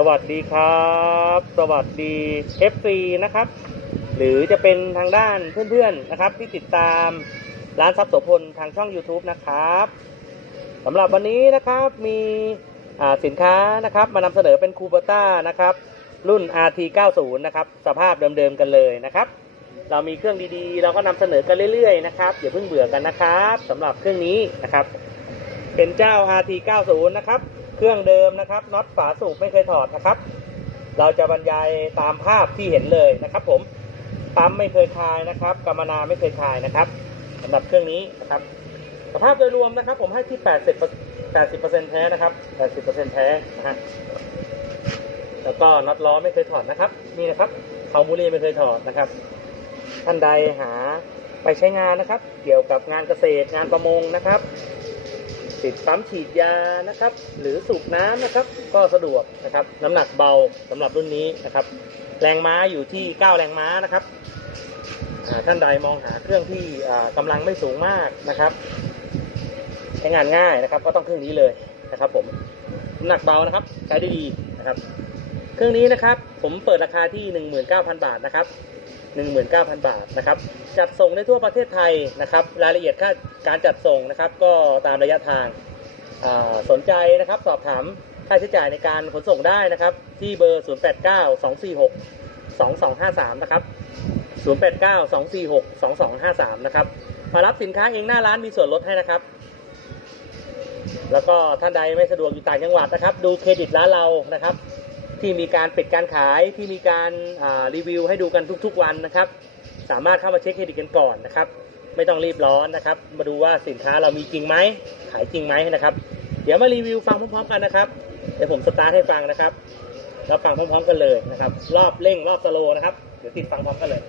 สวัสดีครับ สวัสดี FC นะครับ หรือจะเป็นทางด้านเพื่อนๆนะครับ ที่ติดตามร้านทรัพย์โสพลทางช่อง YouTube นะครับสำหรับวันนี้นะครับมีสินค้านะครับมานำเสนอเป็นคูเปต้านะครับ รุ่น RT 90 นะครับ สภาพเดิมๆกันเลยนะครับ เรามีเครื่องดีๆ เราก็นำเสนอกันเรื่อยๆนะครับอย่าเพิ่งเบื่อกันนะครับสำหรับเครื่องนี้นะครับ เป็นเจ้า RT 90 นะครับ เครื่องเดิมนะครับน็อตฝาสูบไม่เคยถอดนะครับ เราจะบรรยายตามภาพที่เห็นเลยนะครับ ผมปั๊มไม่เคยคายนะครับกรรมนาไม่เคยคายนะครับสำหรับเครื่องนี้นะครับ สภาพโดยรวมนะครับ ผมให้ที่80 80%แท้นะครับ80%แท้นะฮะแล้วก็น็อตล้อไม่เคยถอดนะครับ นี่นะครับเขามูลีไม่เคยถอดนะครับท่านใดหาไปใช้งานนะครับ เกี่ยวกับงานเกษตรงานประมงนะครับ ติดปั๊มฉีดยานะครับ หรือสูบน้ำนะครับ ก็สะดวกนะครับ น้ำหนักเบาสำหรับรุ่นนี้นะครับ แรงม้าอยู่ที่ 9 แรงม้านะครับท่านใดมองหาเครื่องที่อ่ากำลังไม่สูงมากนะครับใช้งานง่ายนะครับ ก็ต้องเครื่องนี้เลยนะครับผมน้ำหนักเบานะครับใช้ได้ดีนะครับ เครื่องนี้นะครับ ผมเปิดราคาที่ 19,000 บาทนะครับ 19,000 บาทนะครับ จัดส่งในทั่วประเทศไทยนะครับ รายละเอียดค่าการจัดส่งนะครับ ก็ตามระยะทางสนใจนะครับสอบถามค่าใช้จ่ายในการขนส่งได้นะครับ ที่เบอร์ 089 246 2253 นะครับ 089 246 2253 นะครับ มารับสินค้าเองหน้าร้านมีส่วนลดให้นะครับ แล้วก็ท่านใดไม่สะดวกอยู่ต่างจังหวัดนะครับ ดูเครดิตร้านเรานะครับ ที่มีการปิดการขายที่มีการรีวิวให้ดูกันทุกๆวันนะครับ สามารถเข้ามาเช็คเครดิตกันก่อนนะครับ ไม่ต้องรีบร้อนนะครับ มาดูว่าสินค้าเรามีจริงไหมขายจริงไหมนะครับ เดี๋ยวมารีวิวฟังพร้อมๆกันนะครับเดี๋ยวผมสตาร์ทให้ฟังนะครับแล้วฟังพร้อมๆกันเลยนะครับ รอบเร่งรอบสโลนะครับเดี๋ยวติดฟังพร้อมกันเลย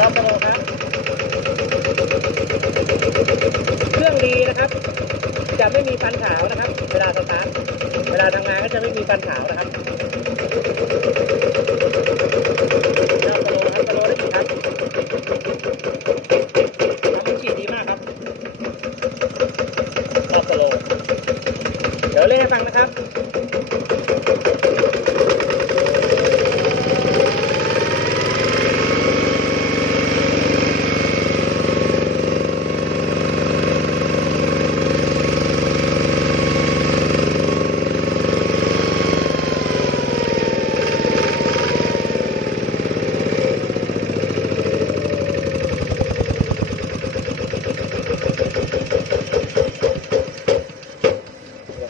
รอบสโลว์ครับ เครื่องดีนะครับ จะไม่มี ฟันขาวนะครับ เวลาสตาร์ทเวลาทำงานก็จะไม่มีฟันขาวนะครับรอบสโลว์ครับสโลได้กี่ครับทำมือฉีดดีมากครับรอบสโลว์เดี๋ยวเล่นให้ฟังนะครับ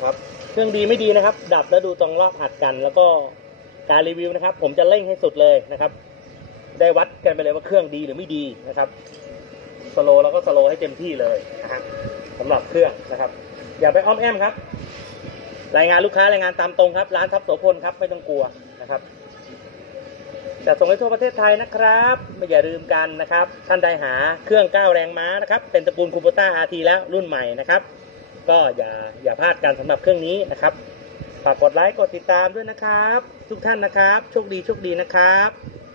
ครับ เครื่องดีไม่ดีนะครับ ดับแล้วดูตรงรอบอัดกัน แล้วก็การรีวิวนะครับ ผมจะเร่งให้สุดเลยนะครับ ได้วัดกันไปเลยว่าเครื่องดีหรือไม่ดีนะครับสโลแล้วก็สโลให้เต็มที่เลยนะฮะสำหรับเครื่องนะครับ อย่าไปอ้อมแอมครับ รายงานลูกค้ารายงานตามตรงครับ ร้านทับโสพลครับไม่ต้องกลัวนะครับจะส่งให้ทั่วประเทศไทยนะครับไม่อย่าลืมกันนะครับ ท่านใดหาเครื่องก้าวแรงม้านะครับ เป็นตระกูลคูปต้าอาร์ทีแล้วรุ่นใหม่นะครับ ก็อย่าอย่าพลาดกันสำหรับเครื่องนี้นะครับฝากกดไลค์กดติดตามด้วยนะครับ ทุกท่านนะครับ โชคดีโชคดีนะครับ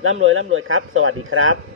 ร่ำรวยร่ำรวยครับ สวัสดีครับ